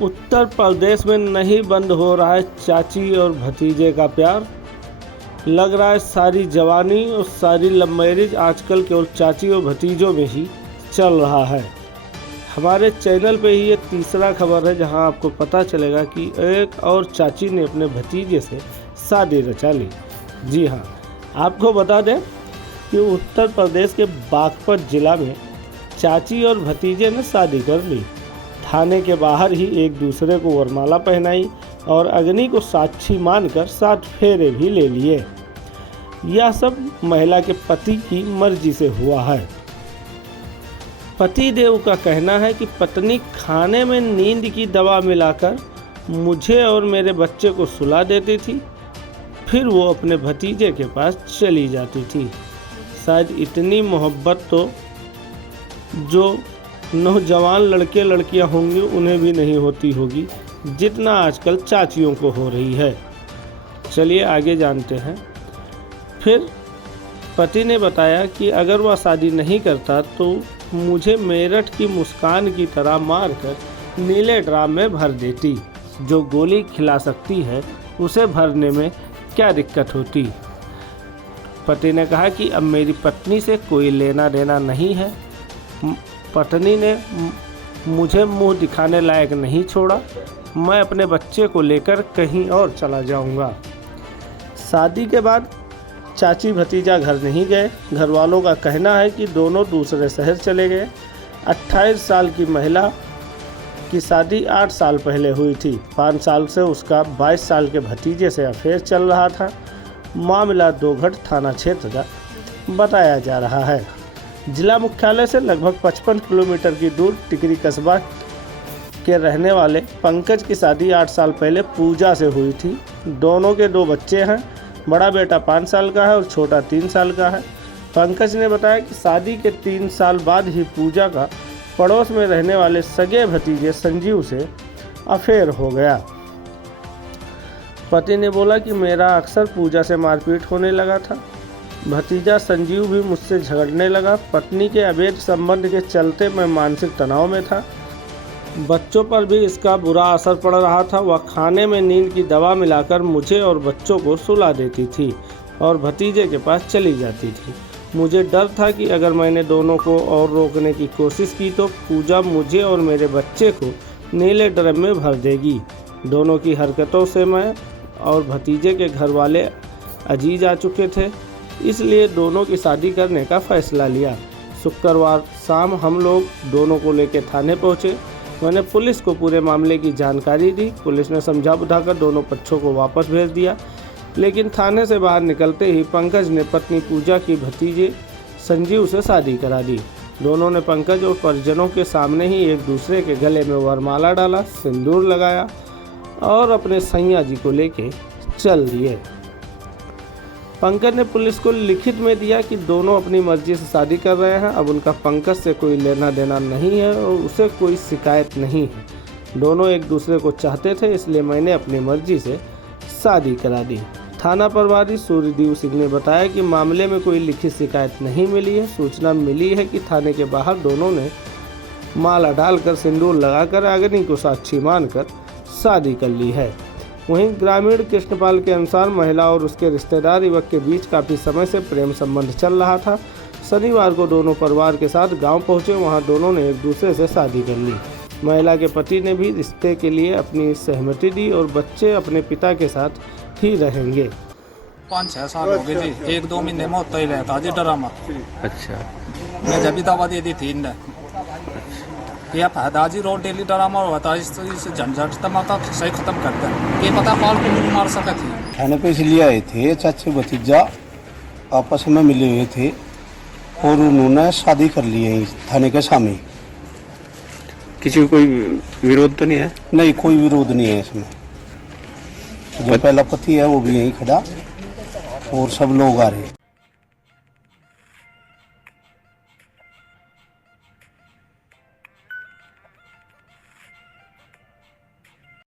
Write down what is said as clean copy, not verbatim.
उत्तर प्रदेश में नहीं बंद हो रहा है चाची और भतीजे का प्यार। लग रहा है सारी जवानी और सारी लव मैरिज आजकल केवल चाची और भतीजों में ही चल रहा है। हमारे चैनल पे ही ये तीसरा खबर है जहां आपको पता चलेगा कि एक और चाची ने अपने भतीजे से शादी रचा ली। जी हाँ, आपको बता दें कि उत्तर प्रदेश के बागपत जिला में चाची और भतीजे ने शादी कर ली। थाने के बाहर ही एक दूसरे को वरमाला पहनाई और अग्नि को साक्षी मानकर 7 फेरे भी ले लिए। यह सब महिला के पति की मर्जी से हुआ है। पति देव का कहना है कि पत्नी खाने में नींद की दवा मिलाकर मुझे और मेरे बच्चे को सुला देती थी, फिर वो अपने भतीजे के पास चली जाती थी। शायद इतनी मोहब्बत तो जो नौजवान लड़के लड़कियां होंगे उन्हें भी नहीं होती होगी जितना आजकल चाचियों को हो रही है। चलिए आगे जानते हैं। फिर पति ने बताया कि अगर वह शादी नहीं करता तो मुझे मेरठ की मुस्कान की तरह मारकर नीले ड्राम में भर देती। जो गोली खिला सकती है उसे भरने में क्या दिक्कत होती। पति ने कहा कि अब मेरी पत्नी से कोई लेना देना नहीं है। पत्नी ने मुझे मुंह दिखाने लायक नहीं छोड़ा। मैं अपने बच्चे को लेकर कहीं और चला जाऊंगा। शादी के बाद चाची भतीजा घर नहीं गए। घर वालों का कहना है कि दोनों दूसरे शहर चले गए। 28 साल की महिला की शादी 8 साल पहले हुई थी। 5 साल से उसका 22 साल के भतीजे से अफेयर चल रहा था। मामला दोघट थाना क्षेत्र का बताया जा रहा है। जिला मुख्यालय से लगभग 55 किलोमीटर की दूर टिकरी कस्बा के रहने वाले पंकज की शादी 8 साल पहले पूजा से हुई थी। दोनों के 2 बच्चे हैं। बड़ा बेटा 5 साल का है और छोटा 3 साल का है। पंकज ने बताया कि शादी के 3 साल बाद ही पूजा का पड़ोस में रहने वाले सगे भतीजे संजीव से अफेयर हो गया। पति ने बोला कि मेरा अक्सर पूजा से मारपीट होने लगा था। भतीजा संजीव भी मुझसे झगड़ने लगा। पत्नी के अवैध संबंध के चलते मैं मानसिक तनाव में था। बच्चों पर भी इसका बुरा असर पड़ रहा था। वह खाने में नींद की दवा मिलाकर मुझे और बच्चों को सुला देती थी और भतीजे के पास चली जाती थी। मुझे डर था कि अगर मैंने दोनों को और रोकने की कोशिश की तो पूजा मुझे और मेरे बच्चे को नीले ड्रम में भर देगी। दोनों की हरकतों से मैं और भतीजे के घर वाले अजीज आ चुके थे, इसलिए दोनों की शादी करने का फैसला लिया। शुक्रवार शाम हम लोग दोनों को लेकर थाने पहुँचे। मैंने पुलिस को पूरे मामले की जानकारी दी। पुलिस ने समझा बुझाकर दोनों पक्षों को वापस भेज दिया, लेकिन थाने से बाहर निकलते ही पंकज ने पत्नी पूजा की भतीजे संजीव से शादी करा दी। दोनों ने पंकज और परिजनों के सामने ही एक दूसरे के गले में वरमाला डाला, सिंदूर लगाया और अपने सैया जी को लेके चल दिए। पंकज ने पुलिस को लिखित में दिया कि दोनों अपनी मर्जी से शादी कर रहे हैं। अब उनका पंकज से कोई लेना देना नहीं है और उसे कोई शिकायत नहीं है। दोनों एक दूसरे को चाहते थे, इसलिए मैंने अपनी मर्जी से शादी करा दी। थाना प्रभारी सूर्यदेव सिंह ने बताया कि मामले में कोई लिखित शिकायत नहीं मिली है। सूचना मिली है कि थाने के बाहर दोनों ने माला डालकर सिंदूर लगाकर अग्नि को साक्षी मानकर शादी कर ली है। वहीं ग्रामीण कृष्णपाल के अनुसार महिला और उसके रिश्तेदार युवक के बीच काफ़ी समय से प्रेम संबंध चल रहा था। शनिवार को दोनों परिवार के साथ गांव पहुंचे। वहां दोनों ने एक दूसरे से शादी कर ली। महिला के पति ने भी रिश्ते के लिए अपनी सहमति दी और बच्चे अपने पिता के साथ ही रहेंगे। 5-6 साल हो गए जी। 1-2 महीने में होता ही रहता जी ड्रामा। अच्छा, मैं जब भी दवा दे दी थी इनने ये फैदाजी रोड डेली ड्रामा होता है। इस झंझट तमाका सही खत्म करता है। ये पता पाल को नहीं मार सके थे। थाने पे इसलिए आए थे, चाचे भतीजा आपस में मिले हुए थे और उन्होंने शादी कर ली है थाने के सामने। किसी को कोई विरोध तो नहीं है? नहीं, कोई विरोध नहीं है इसमें। जो पहला पति है वो भी यहीं खड़ा और सब लोग आ रहे हैं।